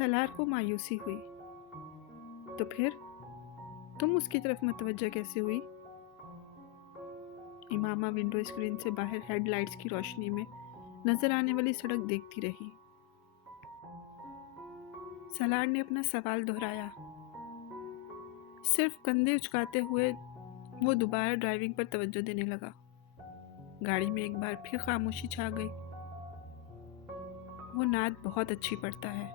सलार को मायूसी हुई। तो फिर तुम उसकी तरफ मुतवज्जा कैसे हुई? इमामा विंडो स्क्रीन से बाहर हेडलाइट्स की रोशनी में नजर आने वाली सड़क देखती रही। सलार ने अपना सवाल दोहराया। सिर्फ कंधे उचकाते हुए वो दोबारा ड्राइविंग पर तवज्जो देने लगा। गाड़ी में एक बार फिर खामोशी छा गई। वो नात बहुत अच्छी पढ़ता है।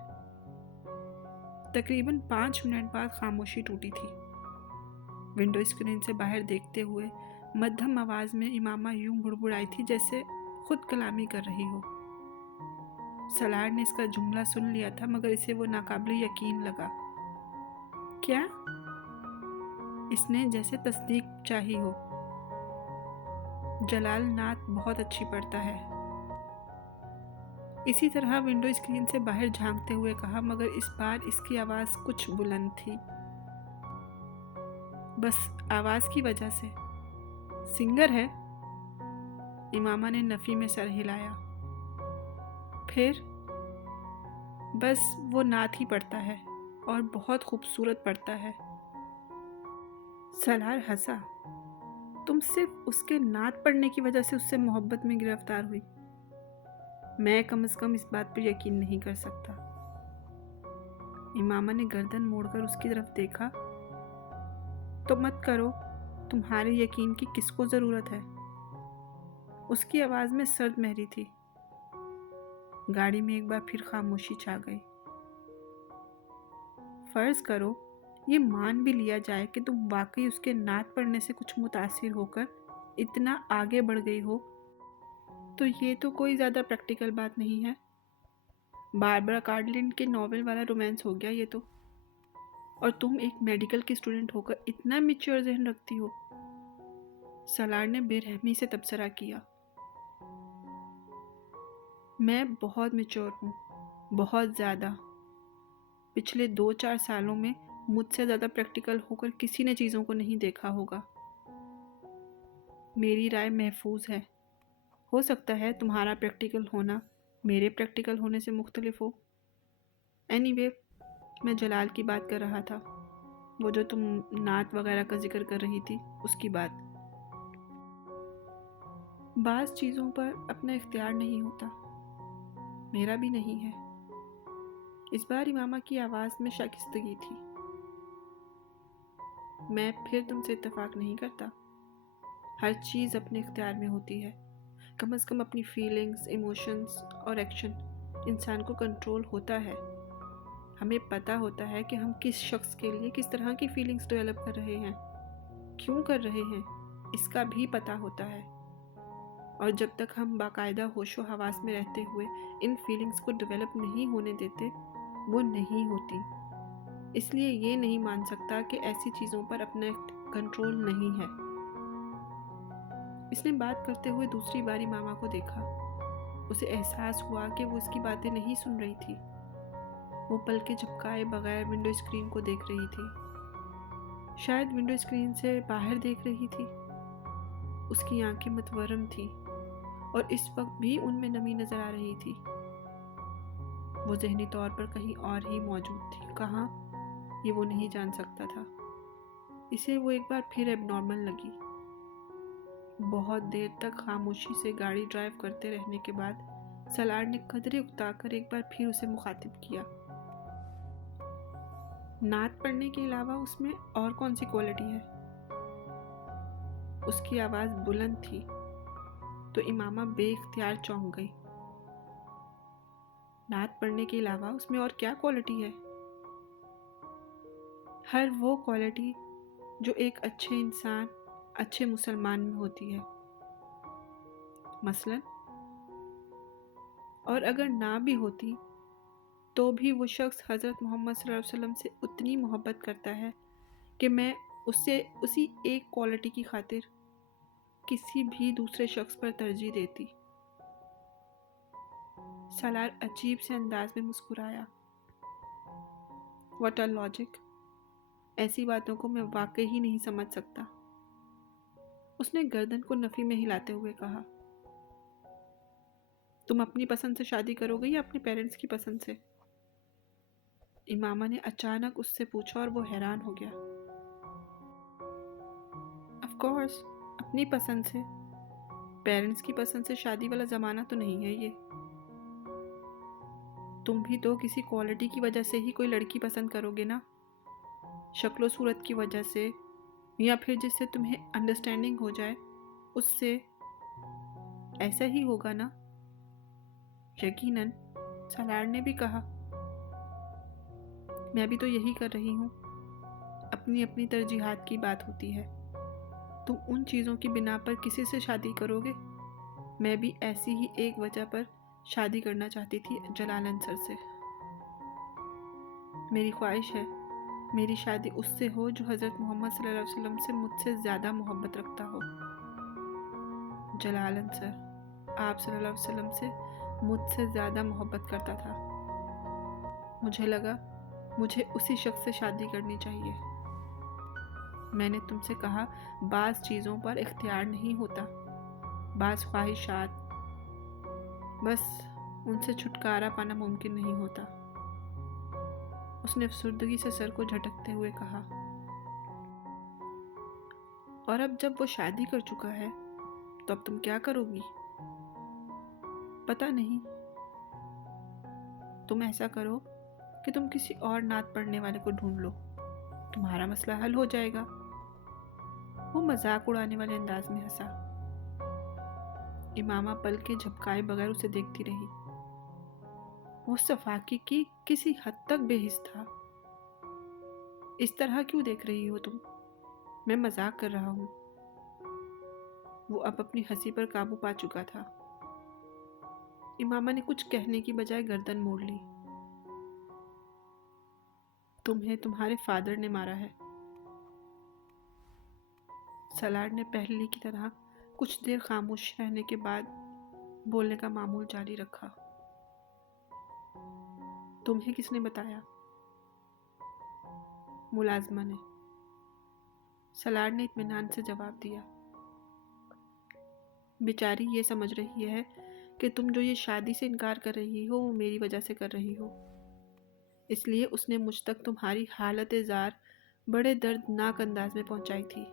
तकरीबन 5 मिनट बाद खामोशी टूटी थी। विंडो स्क्रीन से बाहर देखते हुए मध्यम आवाज में इमामा यूं बुड़बुड़ाई थी जैसे खुद कलामी कर रही हो। सलार ने इसका जुमला सुन लिया था, मगर इसे वो नाकाबिल यकीन लगा। क्या? इसने जैसे तस्दीक चाही हो। जलाल नात बहुत अच्छी पढ़ता है। इसी तरह विंडो स्क्रीन से बाहर झांकते हुए कहा, मगर इस बार इसकी आवाज कुछ बुलंद थी। बस आवाज की वजह से। सिंगर है? इमामा ने नफी में सर हिलाया। फिर? बस वो नात ही पढ़ता है और बहुत खूबसूरत पढ़ता है। सलार हंसा। तुम सिर्फ उसके नात पढ़ने की वजह से उससे मोहब्बत में गिरफ्तार हुई? मैं कम से कम इस बात पर यकीन नहीं कर सकता। इमामा ने गर्दन मोड़कर उसकी तरफ देखा। तो मत करो, तुम्हारे यकीन की किसको जरूरत है? उसकी आवाज में सर्द महरी थी। गाड़ी में एक बार फिर खामोशी छा गई। फर्ज करो ये मान भी लिया जाए कि तुम वाकई उसके नात पढ़ने से कुछ मुतासिर होकर इतना आगे बढ़ गई हो, तो ये तो कोई ज़्यादा प्रैक्टिकल बात नहीं है। बारबरा कार्डलैंड के नॉवेल वाला रोमांस हो गया ये तो। और तुम एक मेडिकल की स्टूडेंट होकर इतना मैच्योर ज़हन रखती हो। सलार ने बेरहमी से तबसरा किया। मैं बहुत मैच्योर हूँ, बहुत ज़्यादा। पिछले 2-4 सालों में मुझसे ज़्यादा प्रैक्टिकल होकर किसी ने चीज़ों को नहीं देखा होगा। मेरी राय महफूज है। हो सकता है तुम्हारा प्रैक्टिकल होना मेरे प्रैक्टिकल होने से मुख्तलिफ हो। एनीवे, मैं जलाल की बात कर रहा था। वो जो तुम नात वगैरह का जिक्र कर रही थी, उसकी बात। बाज़ चीज़ों पर अपना इख्तियार नहीं होता, मेरा भी नहीं है। इस बार इमामा की आवाज़ में शाकिस्तगी थी। मैं फिर तुमसे इत्तेफाक नहीं करता। हर चीज़ अपने इख्तियार में होती है। कम से कम अपनी फीलिंग्स, इमोशंस और एक्शन इंसान को कंट्रोल होता है। हमें पता होता है कि हम किस शख्स के लिए किस तरह की फीलिंग्स डेवलप कर रहे हैं, क्यों कर रहे हैं, इसका भी पता होता है। और जब तक हम बाकायदा होशो हवास में रहते हुए इन फीलिंग्स को डेवलप नहीं होने देते, वो नहीं होती। इसलिए ये नहीं मान सकता कि ऐसी चीज़ों पर अपना कंट्रोल नहीं है। इसने बात करते हुए दूसरी बार इमामा को देखा। उसे एहसास हुआ कि वो उसकी बातें नहीं सुन रही थी। वो पलकें झपकाए बगैर विंडो स्क्रीन को देख रही थी। शायद विंडो स्क्रीन से बाहर देख रही थी। उसकी आंखें मतवरम थी और इस वक्त भी उनमें नमी नजर आ रही थी। वो ज़हनी तौर पर कहीं और ही मौजूद थी। कहाँ, ये वो नहीं जान सकता था। इसे वो एक बार फिर एबनॉर्मल लगी। बहुत देर तक खामोशी से गाड़ी ड्राइव करते रहने के बाद सलार ने कदरे उकताकर एक बार फिर उसे मुखातिब किया। नात पढ़ने के अलावा उसमें और कौन सी क्वालिटी है? उसकी आवाज़ बुलंद थी तो इमामा बेइख्तियार चौंक गई। नात पढ़ने के अलावा उसमें और क्या क्वालिटी है? हर वो क्वालिटी जो एक अच्छे इंसान, अच्छे मुसलमान में होती है। मसलन, और अगर ना भी होती तो भी वो शख्स हज़रत मोहम्मद सल्लल्लाहु अलैहि वसल्लम से उतनी मोहब्बत करता है कि मैं उससे उसी एक क्वालिटी की खातिर किसी भी दूसरे शख्स पर तरजीह देती। सलार अजीब से अंदाज में मुस्कुराया। What a logic! ऐसी बातों को मैं वाकई ही नहीं समझ सकता। उसने गर्दन को नफी में हिलाते हुए कहा। तुम अपनी पसंद से शादी करोगे या अपने पेरेंट्स की पसंद से? इमामा ने अचानक उससे पूछा और वो हैरान हो गया। ऑफ कोर्स, अपनी पसंद से। पेरेंट्स की पसंद से शादी वाला ज़माना तो नहीं है ये। तुम भी तो किसी क्वालिटी की वजह से ही कोई लड़की पसंद करोगे ना, शक्लो सूरत की वजह से, या फिर जिससे तुम्हें अंडरस्टैंडिंग हो जाए उससे। ऐसा ही होगा ना? यकीनन, सलार ने भी कहा। मैं भी तो यही कर रही हूँ। अपनी अपनी तरजीहात की बात होती है। तुम उन चीज़ों की बिना पर किसी से शादी करोगे? मैं भी ऐसी ही एक वजह पर शादी करना चाहती थी, जलालन सर से। मेरी ख्वाहिश है मेरी शादी उससे हो जो हज़रत मोहम्मद सल्लल्लाहु अलैहि वसल्लम से मुझसे ज़्यादा मोहब्बत रखता हो। जलालन सर, आप सल्लल्लाहु अलैहि वसल्लम से मुझसे ज़्यादा मोहब्बत करता था। मुझे लगा मुझे उसी शख्स से शादी करनी चाहिए। मैंने तुमसे कहा, बाज़ चीज़ों पर इख्तियार नहीं होता, बाज़ ख्वाहिशात, बस उनसे छुटकारा पाना मुमकिन नहीं होता। उसने अफसुर्दगी से सर को झटकते हुए कहा। और अब जब वो शादी कर चुका है तो अब तुम क्या करोगी? पता नहीं। तुम ऐसा करो कि तुम किसी और नात पढ़ने वाले को ढूंढ लो, तुम्हारा मसला हल हो जाएगा। वो मजाक उड़ाने वाले अंदाज में हंसा। इमामा पल के झपकाए बगैर उसे देखती रही। वो सफाकी की किसी हद तक बेहिस था। इस तरह क्यों देख रही हो तुम? मैं मजाक कर रहा हूँ। वो अब अपनी हंसी पर काबू पा चुका था। इमामा ने कुछ कहने की बजाय गर्दन मोड़ ली। तुम्हें तुम्हारे फादर ने मारा है। सलार ने पहले की तरह कुछ देर खामोश रहने के बाद बोलने का मामूल जारी रखा। तुम्हें किसने बताया? मुलाजमा ने। सलार ने इत्मीनान से जवाब दिया। बेचारी ये समझ रही है कि तुम जो ये शादी से इनकार कर रही हो वो मेरी वजह से कर रही हो, इसलिए उसने मुझ तक तुम्हारी हालत ज़ार बड़े दर्दनाक अंदाज में पहुंचाई थी।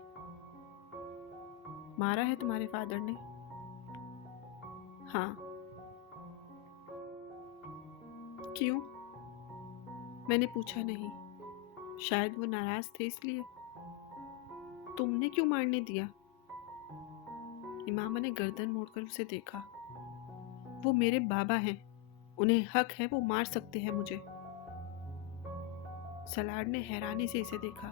मारा है तुम्हारे फादर ने? हाँ। क्यों? मैंने पूछा नहीं। शायद वो नाराज थे इसलिए। तुमने क्यों मारने दिया? इमामा ने गर्दन मोड़कर उसे देखा। वो मेरे बाबा हैं, उन्हें हक है, वो मार सकते हैं मुझे। सलार ने हैरानी से इसे देखा।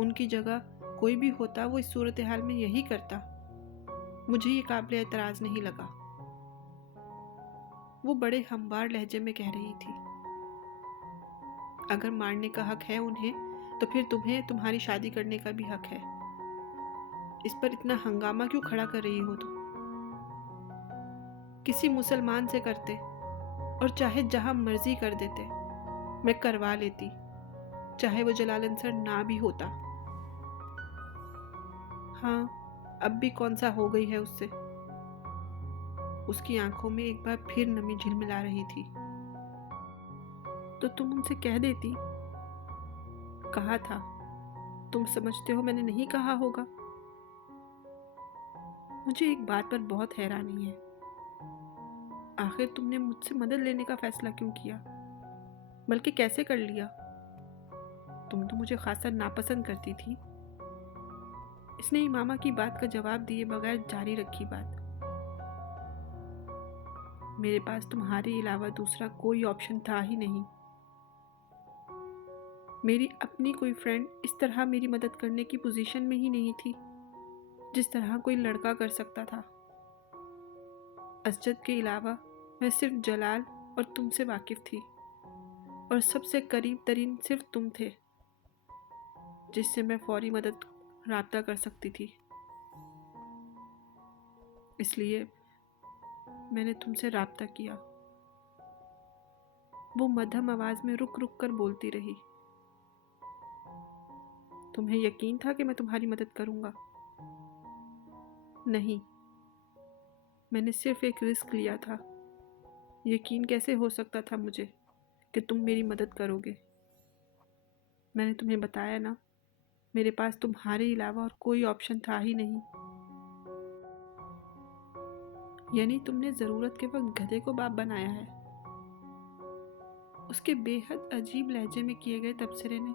उनकी जगह कोई भी होता वो इस सूरत हाल में यही करता। मुझे ये काबिल एतराज़ नहीं लगा। वो बड़े हमवार लहजे में कह रही थी। अगर मारने का हक है उन्हें, तो फिर तुम्हें तुम्हारी शादी करने का भी हक है। इस पर इतना हंगामा क्यों खड़ा कर रही हो तुम? किसी मुसलमान से करते और चाहे जहां मर्जी कर देते, मैं करवा लेती, चाहे वो जलालन सर ना भी होता। हाँ, अब भी कौन सा हो गई है उससे? उसकी आंखों में एक बार फिर नमी झिलमिला रही थी। तो तुम उनसे कह देती। कहा था। तुम समझते हो मैंने नहीं कहा होगा? मुझे एक बात पर बहुत हैरानी है। आखिर तुमने मुझसे मदद लेने का फैसला क्यों किया? बल्कि कैसे कर लिया? तुम तो मुझे खासा नापसंद करती थी। इसने इमामा की बात का जवाब दिए बगैर जारी रखी बात। मेरे पास तुम्हारे अलावा दूसरा कोई ऑप्शन था ही नहीं। मेरी अपनी कोई फ्रेंड इस तरह मेरी मदद करने की पोजीशन में ही नहीं थी जिस तरह कोई लड़का कर सकता था। असजद के अलावा मैं सिर्फ जलाल और तुमसे वाकिफ थी, और सबसे करीब तरीन सिर्फ तुम थे जिससे मैं फौरी मदद राब्ता कर सकती थी। इसलिए मैंने तुमसे राब्ता किया। वो मध्यम आवाज में रुक रुक कर बोलती रही। तुम्हें यकीन था कि मैं तुम्हारी मदद करूंगा? नहीं, मैंने सिर्फ एक रिस्क लिया था। यकीन कैसे हो सकता था मुझे कि तुम मेरी मदद करोगे। मैंने तुम्हें बताया ना, मेरे पास तुम्हारे अलावा और कोई ऑप्शन था ही नहीं। यानी तुमने ज़रूरत के वक्त गधे को बाप बनाया है। उसके बेहद अजीब लहजे में किए गए तबसरे ने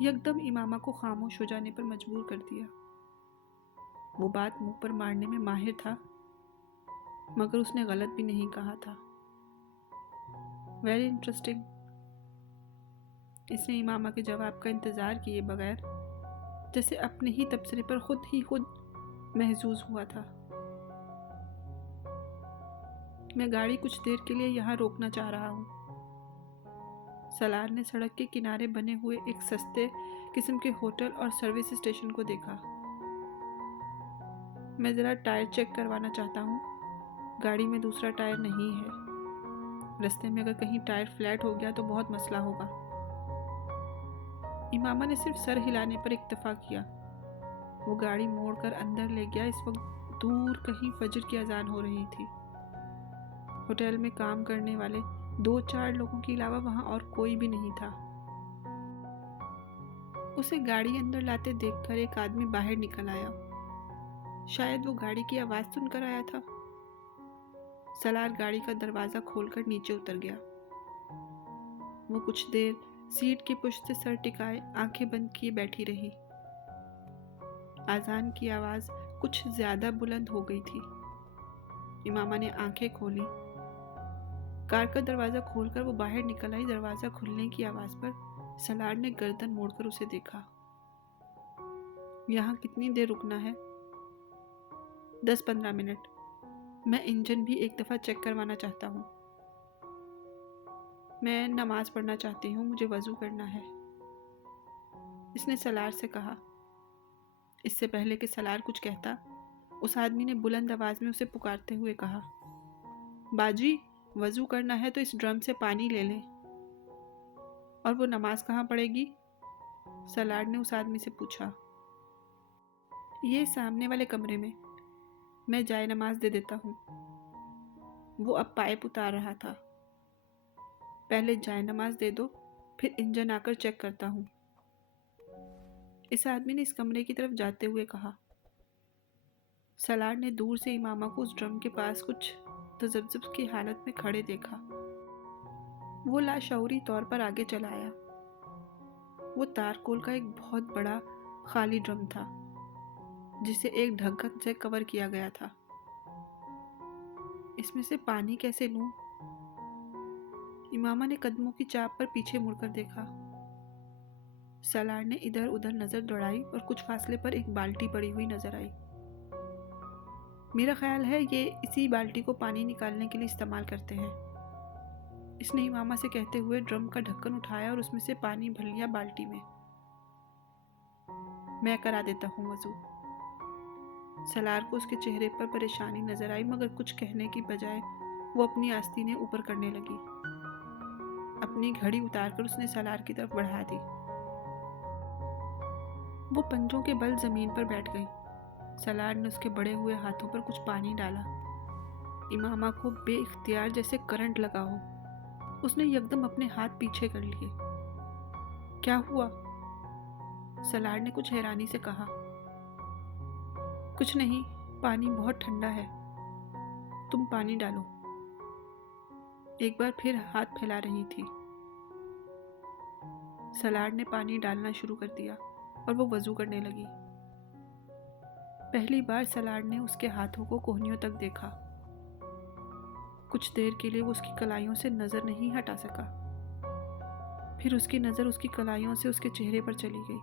यकदम इमामा को खामोश हो जाने पर मजबूर कर दिया। वो बात मुंह पर मारने में माहिर था, मगर उसने गलत भी नहीं कहा था। Very interesting. इसने इमामा के जवाब का इंतज़ार किए बगैर जैसे अपने ही तबसरे पर खुद महसूस हुआ था। मैं गाड़ी कुछ देर के लिए यहाँ रोकना चाह रहा हूँ। सलार ने सड़क के किनारे बने हुए एक सस्ते किस्म के होटल और सर्विस स्टेशन को देखा। मैं ज़रा टायर चेक करवाना चाहता हूँ। गाड़ी में दूसरा टायर नहीं है। रास्ते में अगर कहीं टायर फ्लैट हो गया तो बहुत मसला होगा। इमामा ने सिर्फ सर हिलाने पर इत्तेफाक किया। वो गाड़ी मोड़कर अंदर ले गया। इस वक्त दूर कहीं फजर की अजान हो रही थी। होटल में काम करने वाले 2-4 लोगों के अलावा वहाँ और कोई भी नहीं था। उसे गाड़ी अंदर लाते देखकर एक आदमी बाहर निकल आया। शायद वो गाड़ी की आवाज़ सुनकर आया था। सलार गाड़ी का दरवाज़ा खोलकर नीचे उतर गया। वो कुछ देर सीट की पुश्त से सर टिकाए आंखें बंद किए बैठी रही। आजान की आवाज़ कुछ ज़्यादा बुलंद हो गई थी। इमामा ने आंखें खोली। कार का दरवाज़ा खोलकर वो बाहर निकल आई। दरवाज़ा खुलने की आवाज़ पर सलार ने गर्दन मोड़कर उसे देखा। यहाँ कितनी देर रुकना है? 10-15 मिनट। मैं इंजन भी एक दफ़ा चेक करवाना चाहता हूँ। मैं नमाज पढ़ना चाहती हूँ, मुझे वज़ू करना है, इसने सलार से कहा। इससे पहले कि सलार कुछ कहता, उस आदमी ने बुलंद आवाज़ में उसे पुकारते हुए कहा, बाजी, वज़ू करना है तो इस ड्रम से पानी ले लें। और वो नमाज कहाँ पढ़ेगी? सलार ने उस आदमी से पूछा। ये सामने वाले कमरे में, मैं जाए नमाज दे देता हूँ। वो अब पाइप उतार रहा था। पहले जाए नमाज दे दो, फिर इंजन आकर चेक करता हूँ, इस आदमी ने इस कमरे की तरफ जाते हुए कहा। सलार ने दूर से इमामा को उस ड्रम के पास कुछ तजब्जुब की हालत में खड़े देखा। वो लाशऊरी तौर पर आगे चला आया। वो तारकोल का एक बहुत बड़ा खाली ड्रम था, जिसे एक ढक्कन से कवर किया गया था। इसमें से पानी कैसे लूं? इमामा ने कदमों की चाप पर पीछे मुड़कर देखा। सलार ने इधर उधर नजर दौड़ाई और कुछ फासले पर एक बाल्टी पड़ी हुई नजर आई। मेरा ख्याल है ये इसी बाल्टी को पानी निकालने के लिए इस्तेमाल करते हैं, इसने इमामा से कहते हुए ड्रम का ढक्कन उठाया और उसमें से पानी भर लिया बाल्टी में। मैं करा देता हूँ वज़ू। सलार को उसके चेहरे पर परेशानी नजर आई, मगर कुछ कहने की बजाय वो अपनी आस्तीनें ऊपर करने लगी। अपनी घड़ी उतारकर उसने सलार की तरफ बढ़ा दी। वो पंजों के बल जमीन पर बैठ गई। सलार ने उसके बड़े हुए हाथों पर कुछ पानी डाला। इमामा को बेइख्तियार जैसे करंट लगा हो। उसने यकदम अपने हाथ पीछे कर लिए। क्या हुआ? सलार ने कुछ हैरानी से कहा। कुछ नहीं, पानी बहुत ठंडा है, तुम पानी डालो। एक बार फिर हाथ फैला रही थी। सलार ने पानी डालना शुरू कर दिया और वो वज़ू करने लगी। पहली बार सलार ने उसके हाथों को कोहनियों तक देखा। कुछ देर के लिए वो उसकी कलाइयों से नज़र नहीं हटा सका। फिर उसकी नज़र उसकी कलाइयों से उसके चेहरे पर चली गई।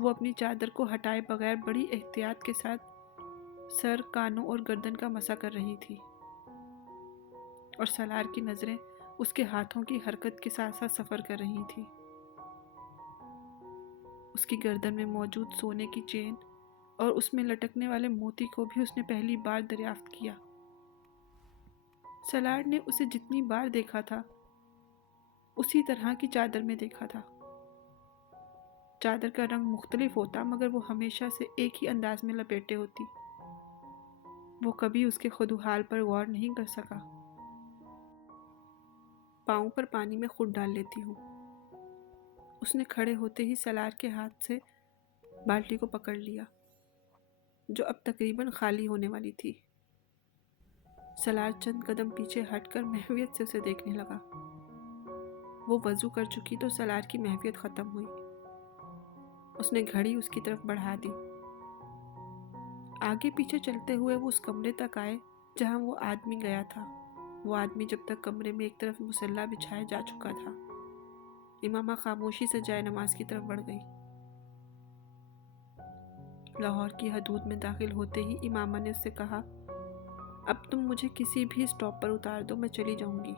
वो अपनी चादर को हटाए बगैर बड़ी एहतियात के साथ सर, कानों और गर्दन का मसा कर रही थी, और सलार की नज़रें उसके हाथों की हरकत के साथ साथ सफ़र कर रही थी। उसकी गर्दन में मौजूद सोने की चेन और उसमें लटकने वाले मोती को भी उसने पहली बार दरियाफ्त किया। सलार ने उसे जितनी बार देखा था उसी तरह की चादर में देखा था। चादर का रंग मुख्तलिफ होता, मगर वो हमेशा से एक ही अंदाज में लपेटे होती। वो कभी उसके खुदुहाल पर गौर नहीं कर सका। पाँव पर पानी में खुद डाल लेती हूँ। उसने खड़े होते ही सलार के हाथ से बाल्टी को पकड़ लिया, जो अब तकरीबन खाली होने वाली थी। सलार चंद कदम पीछे हटकर महवियत से उसे देखने लगा। वो वजू कर चुकी तो सलार की महवियत खत्म हुई। उसने घड़ी उसकी तरफ बढ़ा दी। आगे पीछे चलते हुए वो उस कमरे तक आए जहां वो आदमी गया था। वो आदमी जब तक कमरे में एक तरफ मुसल्ला बिछाए जा चुका था। इमामा खामोशी से जाए नमाज की तरफ बढ़ गई। लाहौर की हदूद में दाखिल होते ही इमामा ने उससे कहा, अब तुम मुझे किसी भी स्टॉप पर उतार दो, मैं चली जाऊंगी।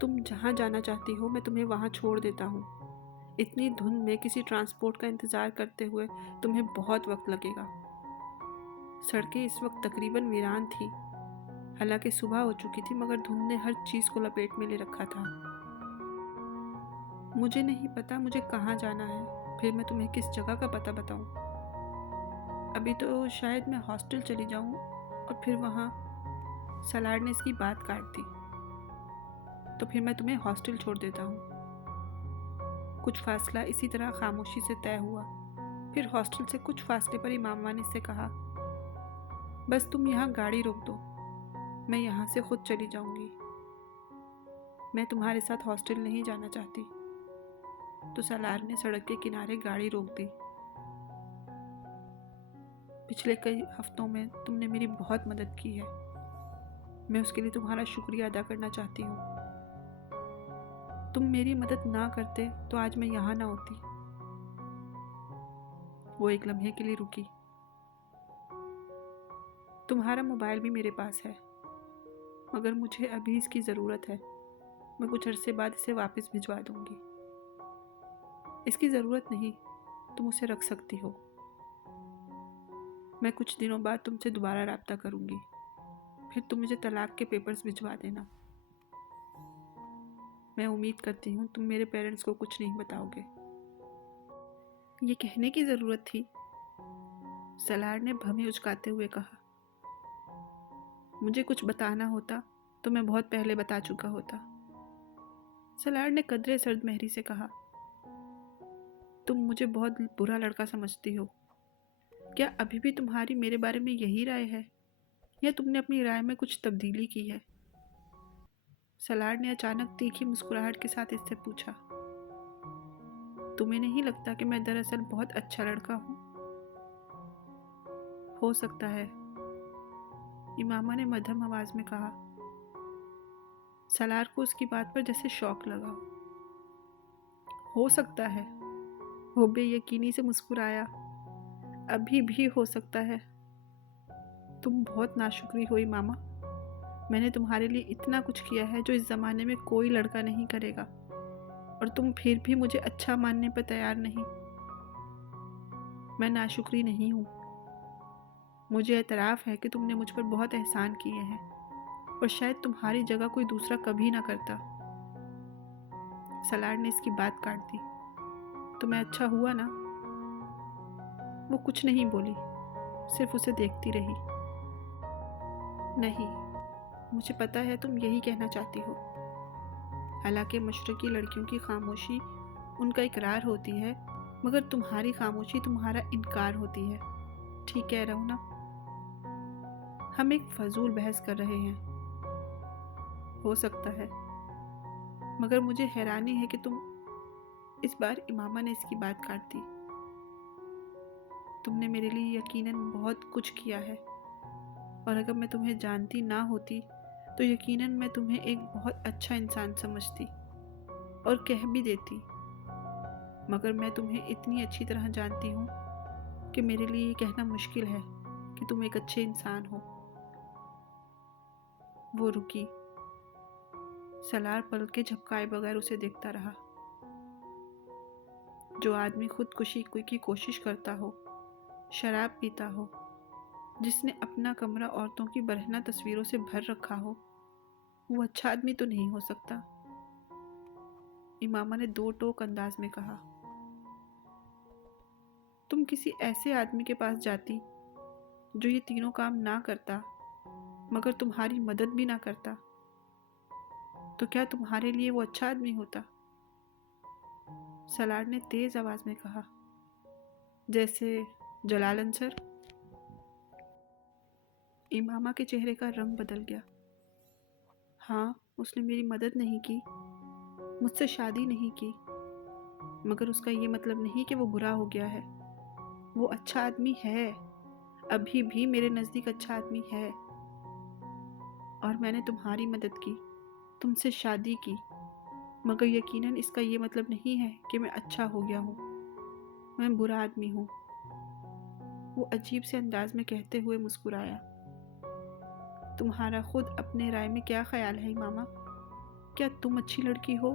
तुम जहां जाना चाहती हो मैं तुम्हें वहां छोड़ देता हूँ। इतनी धुंध में किसी ट्रांसपोर्ट का इंतजार करते हुए तुम्हें बहुत वक्त लगेगा। सड़कें इस वक्त तकरीबन वीरान थी। हालांकि सुबह हो चुकी थी, मगर धुंध ने हर चीज को लपेट में ले रखा था। मुझे नहीं पता मुझे कहाँ जाना है, फिर मैं तुम्हें किस जगह का पता बताऊं। अभी तो शायद मैं हॉस्टल चली जाऊं और फिर वहां। सलार ने इसकी बात काट दी। तो फिर मैं तुम्हें हॉस्टल छोड़ देता हूँ। कुछ फासला इसी तरह खामोशी से तय हुआ। फिर हॉस्टल से कुछ फासले पर इमामा ने इससे कहा, बस तुम यहाँ गाड़ी रोक दो, मैं यहाँ से खुद चली जाऊंगी। मैं तुम्हारे साथ हॉस्टल नहीं जाना चाहती। तो सलार ने सड़क के किनारे गाड़ी रोक दी। पिछले कई हफ्तों में तुमने मेरी बहुत मदद की है। मैं उसके लिए तुम्हारा शुक्रिया अदा करना चाहती हूँ। तुम मेरी मदद ना करते तो आज मैं यहाँ ना होती। वो एक लम्हे के लिए रुकी। तुम्हारा मोबाइल भी मेरे पास है, मगर मुझे अभी इसकी ज़रूरत है। मैं कुछ अरसे बाद इसे वापस भिजवा दूंगी। इसकी ज़रूरत नहीं, तुम उसे रख सकती हो। मैं कुछ दिनों बाद तुमसे दोबारा राब्ता करूंगी। फिर तुम मुझे तलाक के पेपर्स भिजवा देना। मैं उम्मीद करती हूँ तुम मेरे पेरेंट्स को कुछ नहीं बताओगे। ये कहने की ज़रूरत थी, सलार ने भवें उचकाते हुए कहा। मुझे कुछ बताना होता तो मैं बहुत पहले बता चुका होता। सलार ने कदरे सर्द महरी से कहा, तुम मुझे बहुत बुरा लड़का समझती हो। क्या अभी भी तुम्हारी मेरे बारे में यही राय है, या तुमने अपनी राय में कुछ तब्दीली की है? सलार ने अचानक तीखी मुस्कुराहट के साथ इससे पूछा, तुम्हें नहीं लगता कि मैं दरअसल बहुत अच्छा लड़का हूँ? हो सकता है, इमामा ने मध्यम आवाज में कहा। सलार को उसकी बात पर जैसे शौक लगा। हो सकता है, वो बेयकीनी से मुस्कुराया। अभी भी हो सकता है। तुम बहुत नाशुक्री हो इमामा। मैंने तुम्हारे लिए इतना कुछ किया है जो इस ज़माने में कोई लड़का नहीं करेगा, और तुम फिर भी मुझे अच्छा मानने पर तैयार नहीं। मैं नाशुक्री नहीं हूँ। मुझे एतराफ़ है कि तुमने मुझ पर बहुत एहसान किए हैं, और शायद तुम्हारी जगह कोई दूसरा कभी ना करता। सलार ने इसकी बात काट दी। तो मैं अच्छा हुआ ना? वो कुछ नहीं बोली, सिर्फ उसे देखती रही। नहीं, मुझे पता है तुम यही कहना चाहती हो। हालांकि मशरकी लड़कियों की खामोशी उनका इकरार होती है, मगर तुम्हारी खामोशी तुम्हारा इनकार होती है। ठीक कह रहा हूँ ना? हम एक फजूल बहस कर रहे हैं। हो सकता है, मगर मुझे हैरानी है कि तुम। इस बार इमामा ने इसकी बात काट दी। तुमने मेरे लिए यकीनन बहुत कुछ किया है, और अगर मैं तुम्हें जानती ना होती तो यकीनन मैं तुम्हें एक बहुत अच्छा इंसान समझती और कह भी देती। मगर मैं तुम्हें इतनी अच्छी तरह जानती हूँ कि मेरे लिए ये कहना मुश्किल है कि तुम एक अच्छे इंसान हो। वो रुकी। सलार पलकें झपकाए बगैर उसे देखता रहा। जो आदमी खुदकुशी की कोशिश करता हो, शराब पीता हो, जिसने अपना कमरा औरतों की बरहना तस्वीरों से भर रखा हो, वो अच्छा आदमी तो नहीं हो सकता। इमामा ने दो टोक अंदाज में कहा। तुम किसी ऐसे आदमी के पास जाती जो ये तीनों काम ना करता, मगर तुम्हारी मदद भी ना करता। तो क्या तुम्हारे लिए वो अच्छा आदमी होता? सलार ने तेज आवाज में कहा। जैसे जलालन सर? इमामा के चेहरे का रंग बदल गया। हाँ, उसने मेरी मदद नहीं की, मुझसे शादी नहीं की, मगर उसका ये मतलब नहीं कि वो बुरा हो गया है। वो अच्छा आदमी है, अभी भी मेरे नज़दीक अच्छा आदमी है। और मैंने तुम्हारी मदद की, तुमसे शादी की, मगर यकीनन इसका ये मतलब नहीं है कि मैं अच्छा हो गया हूँ, मैं बुरा आदमी हूँ। वो अजीब से अंदाज में कहते हुए मुस्कुराया। तुम्हारा खुद अपने राय में क्या ख्याल है मामा? क्या तुम अच्छी लड़की हो?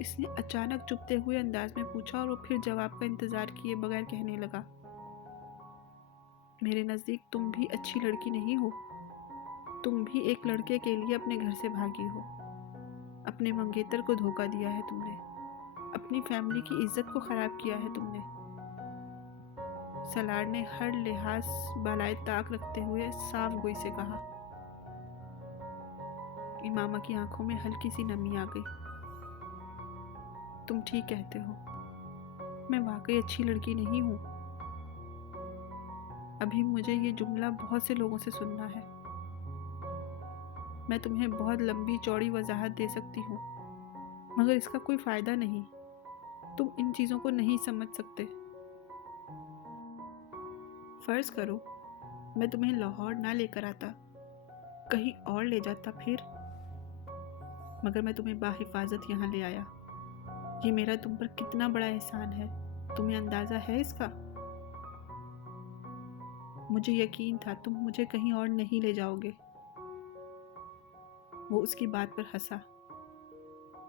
इसने अचानक चुपते हुए अंदाज में पूछा और वो फिर जवाब का इंतजार किए बगैर कहने लगा। मेरे नज़दीक तुम भी अच्छी लड़की नहीं हो। तुम भी एक लड़के के लिए अपने घर से भागी हो। अपने मंगेतर को धोखा दिया है तुमने, अपनी फैमिली की इज्जत को खराब किया है तुमने। सलार ने हर लिहाज बालाए ताक रखते हुए साफ गोई से कहा। इमामा की आंखों में हल्की सी नमी आ गई। तुम ठीक कहते हो, मैं वाकई अच्छी लड़की नहीं हूँ। अभी मुझे ये जुमला बहुत से लोगों से सुनना है। मैं तुम्हें बहुत लंबी चौड़ी वजाहत दे सकती हूँ, मगर इसका कोई फ़ायदा नहीं। तुम इन चीज़ों को नहीं समझ सकते। फ़र्ज़ करो मैं तुम्हें लाहौर ना लेकर आता, कहीं और ले जाता फिर। मगर मैं तुम्हें बाहिफाजत यहाँ ले आया। ये मेरा तुम पर कितना बड़ा एहसान है, तुम्हें अंदाज़ा है इसका? मुझे यकीन था तुम मुझे कहीं और नहीं ले जाओगे। वो उसकी बात पर हंसा।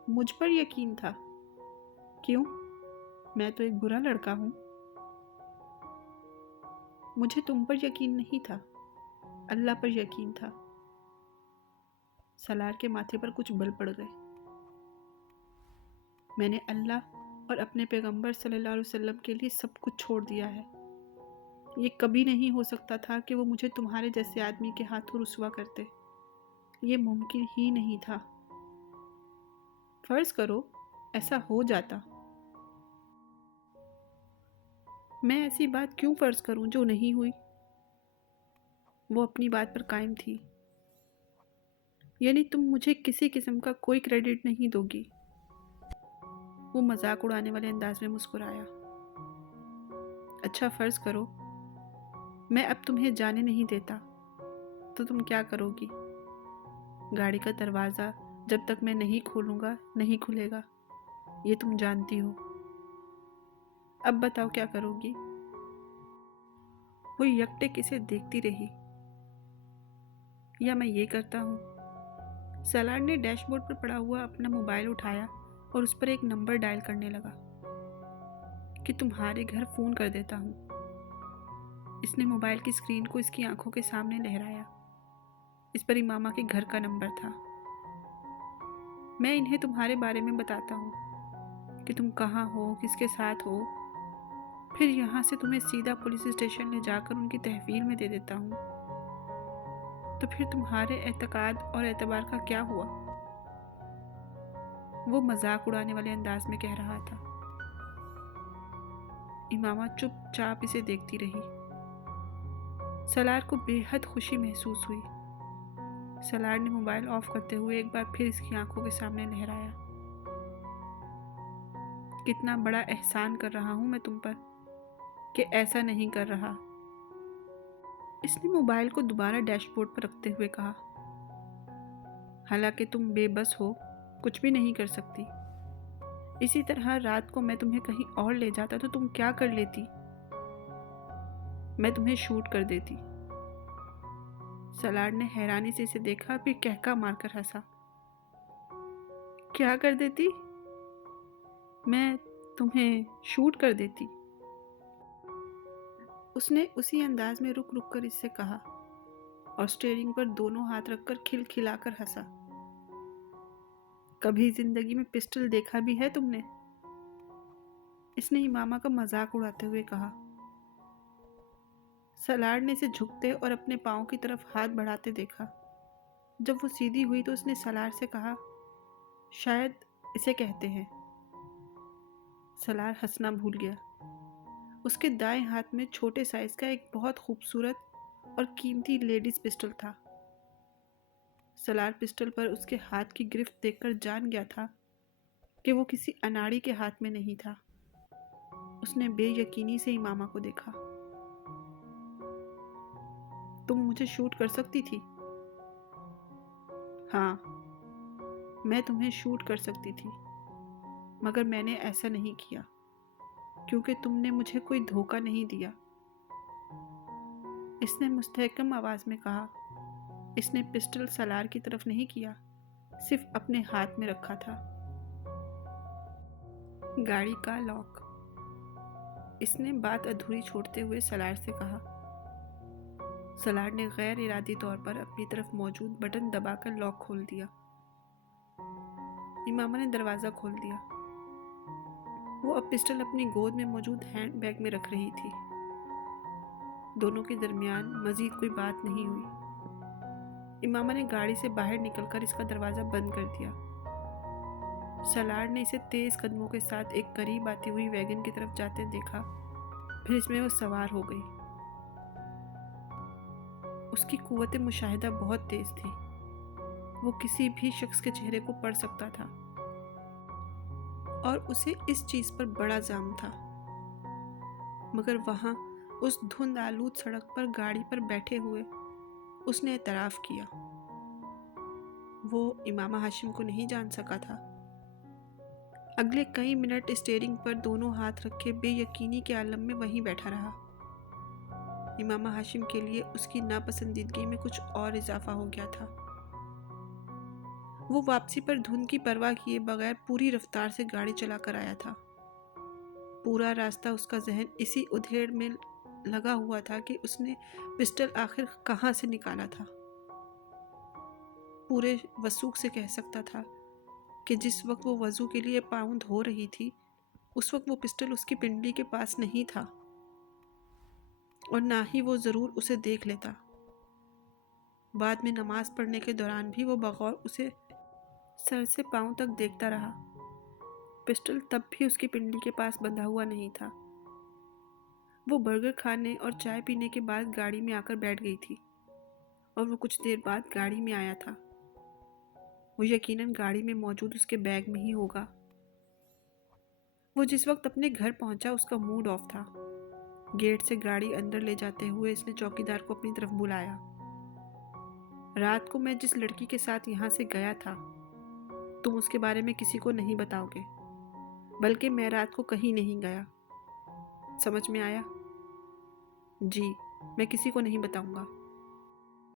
मुझ पर यकीन था? क्यों? मैं तो एक बुरा लड़का हूँ। मुझे तुम पर यकीन नहीं था, अल्लाह पर यकीन था। सलार के माथे पर कुछ बल पड़ गए। मैंने अल्लाह और अपने पैगंबर सल्लल्लाहु अलैहि वसल्लम के लिए सब कुछ छोड़ दिया है। ये कभी नहीं हो सकता था कि वो मुझे तुम्हारे जैसे आदमी के हाथों रुसवा करते। ये मुमकिन ही नहीं था। फ़र्ज़ करो ऐसा हो जाता। मैं ऐसी बात क्यों फ़र्ज़ करूं जो नहीं हुई? वो अपनी बात पर कायम थी। यानी तुम मुझे किसी किस्म का कोई क्रेडिट नहीं दोगी? वो मजाक उड़ाने वाले अंदाज में मुस्कुराया। अच्छा फ़र्ज़ करो मैं अब तुम्हें जाने नहीं देता, तो तुम क्या करोगी? गाड़ी का दरवाज़ा जब तक मैं नहीं खोलूँगा नहीं खुलेगा, ये तुम जानती हो। अब बताओ क्या करोगी? वो यकटक इसे देखती रही। या मैं ये करता हूँ। सलार ने डैशबोर्ड पर पड़ा हुआ अपना मोबाइल उठाया और उस पर एक नंबर डायल करने लगा। कि तुम्हारे घर फ़ोन कर देता हूँ। इसने मोबाइल की स्क्रीन को इसकी आंखों के सामने लहराया। इस पर इमामा के घर का नंबर था। मैं इन्हें तुम्हारे बारे में बताता हूँ कि तुम कहाँ हो, किसके साथ हो। फिर यहाँ से तुम्हें सीधा पुलिस स्टेशन ले जाकर उनकी तहवील में दे देता हूँ। तो फिर तुम्हारे एतकाद और एतबार का क्या हुआ? वो मजाक उड़ाने वाले अंदाज में कह रहा था। इमामा चुपचाप इसे देखती रही। सलार को बेहद खुशी महसूस हुई। सलार ने मोबाइल ऑफ करते हुए एक बार फिर इसकी आंखों के सामने लहराया। कितना बड़ा एहसान कर रहा हूं मैं तुम पर कि ऐसा नहीं कर रहा। इसने मोबाइल को दोबारा डैशबोर्ड पर रखते हुए कहा। हालांकि तुम बेबस हो, कुछ भी नहीं कर सकती। इसी तरह रात को मैं तुम्हें कहीं और ले जाता तो तुम क्या कर लेती? मैं तुम्हें शूट कर देती। सलार ने हैरानी से इसे देखा, फिर कहका मारकर हंसा। क्या कर देती? मैं तुम्हें शूट कर देती। उसने उसी अंदाज में रुक रुक कर इससे कहा और स्टीयरिंग पर दोनों हाथ रखकर खिलखिलाकर हंसा। कभी जिंदगी में पिस्टल देखा भी है तुमने? इसने इमामा का मजाक उड़ाते हुए कहा। सलार ने इसे झुकते और अपने पाँव की तरफ हाथ बढ़ाते देखा। जब वो सीधी हुई तो उसने सलार से कहा, शायद इसे कहते हैं। सलार हंसना भूल गया। उसके दाएं हाथ में छोटे साइज का एक बहुत खूबसूरत और कीमती लेडीज पिस्टल था। सलार पिस्टल पर उसके हाथ की गिरफ्त देखकर जान गया था कि वो किसी अनाड़ी के हाथ में नहीं था। उसने बेयकीनी से इमामा को देखा। तुम मुझे शूट कर सकती थी? हाँ, मैं तुम्हें शूट कर सकती थी, मगर मैंने ऐसा नहीं किया क्योंकि तुमने मुझे कोई धोखा नहीं दिया। इसने मुस्तहकम आवाज में कहा। इसने पिस्टल सलार की तरफ नहीं किया, सिर्फ अपने हाथ में रखा था। गाड़ी का लॉक। इसने बात अधूरी छोड़ते हुए सलार से कहा। सलार ने गैर इरादी तौर पर अपनी तरफ मौजूद बटन दबाकर लॉक खोल दिया। इमामा ने दरवाज़ा खोल दिया। वो अब पिस्टल अपनी गोद में मौजूद हैंड बैग में रख रही थी। दोनों के दरमियान मजीद कोई बात नहीं हुई। इमामा ने गाड़ी से बाहर निकलकर इसका दरवाज़ा बंद कर दिया। सलार ने इसे तेज़ कदमों के साथ एक करीब आती हुई वैगन की तरफ जाते देखा, फिर इसमें वो सवार हो गई। उसकी कुव्वत मुशाहिदा बहुत तेज़ थी। वो किसी भी शख्स के चेहरे को पढ़ सकता था और उसे इस चीज़ पर बड़ा जाम था। मगर वहाँ उस धुंध आलूद सड़क पर गाड़ी पर बैठे हुए उसने एतराफ़ किया। वो इमामा हाशिम को नहीं जान सका था। अगले कई मिनट स्टीयरिंग पर दोनों हाथ रखे बेयकीनी के आलम में वहीं बैठा रहा। इमामा हाशिम के लिए उसकी नापसंदीदगी में कुछ और इजाफा हो गया था। वो वापसी पर धुंध की परवाह किए बगैर पूरी रफ्तार से गाड़ी चलाकर आया था। पूरा रास्ता उसका जहन इसी उधेड़ में लगा हुआ था कि उसने पिस्टल आखिर कहाँ से निकाला था। पूरे वसूख से कह सकता था कि जिस वक्त वो वज़ू के लिए पाँव धो रही थी, उस वक्त वो पिस्टल उसकी पिंडली के पास नहीं था, और ना ही वो ज़रूर उसे देख लेता। बाद में नमाज पढ़ने के दौरान भी वो बगौर उसे सर से पाँव तक देखता रहा। पिस्टल तब भी उसकी पिंडली के पास बंधा हुआ नहीं था। वो बर्गर खाने और चाय पीने के बाद गाड़ी में आकर बैठ गई थी और वो कुछ देर बाद गाड़ी में आया था। वो यकीनन गाड़ी में मौजूद उसके बैग में ही होगा। वो जिस वक्त अपने घर पहुंचा उसका मूड ऑफ था। गेट से गाड़ी अंदर ले जाते हुए इसने चौकीदार को अपनी तरफ बुलाया। रात को मैं जिस लड़की के साथ यहाँ से गया था, तुम उसके बारे में किसी को नहीं बताओगे, बल्कि मैं रात को कहीं नहीं गया। समझ में आया? जी, मैं किसी को नहीं बताऊंगा।